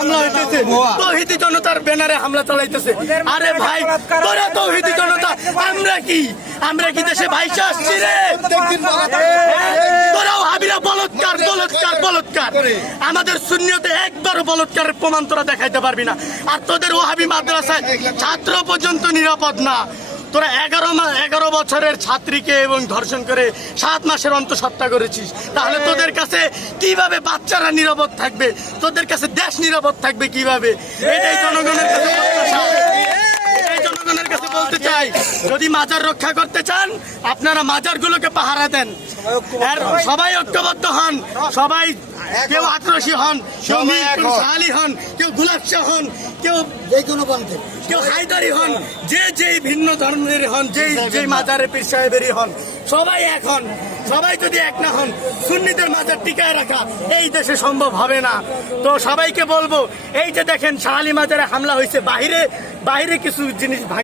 হামলা হইতেছে, তৌহিদি জনতার ব্যানারে হামলা চালাইতেছে। আরে ভাই তোরা তৌহিদি জনতা, আমরা কি দেশে ভাইসা আসছি রে? তোরাও হাবিরা বলৎকার বলৎকার বলৎকার, আমাদের সুন্নিয়তে একবারও বলৎকারের প্রমাণ তোরা দেখাইতে পারবি না। আর তোদের ওহাবি মাদ্রাসায় ছাত্র পর্যন্ত নিরাপদ না। তোরা 11 বছরের ছাত্রীকে এবং ধর্ষণ করে 7 মাসের অন্তঃসত্ত্বা করেছিস, তাহলে তোদের কাছে কিভাবে বাচ্চারা নিরাপদ থাকবে? তোদের কাছে দেশ নিরাপদ থাকবে কিভাবে? এটাই জনগণের কাছে প্রত্যাশা। এটাই জনগণের কাছে বলতে চাই, যদি মাজার রক্ষা করতে চান আপনারা মাজারগুলোকে পাহারা দেন, সবাই ঐক্যবদ্ধ হন, সবাই কেউ আত্রসী হন, কেউ মিরপুর সাহালি হন, কেউ গুলাব শাহ হন, কেউ হায়দারি হন, যে ভিন্ন ধর্মের হন, যে মাজারে পীর সাহেবেরই হন, সবাই এক হন। সবাই যদি এক না হন, সুন্নিদের মাজার টিকায় রাখা এই দেশে সম্ভব হবে না। তো সবাইকে বলবো, এই যে দেখেন শাহালি মাজারে হামলা হয়েছে, বাইরে কিছু জিনিস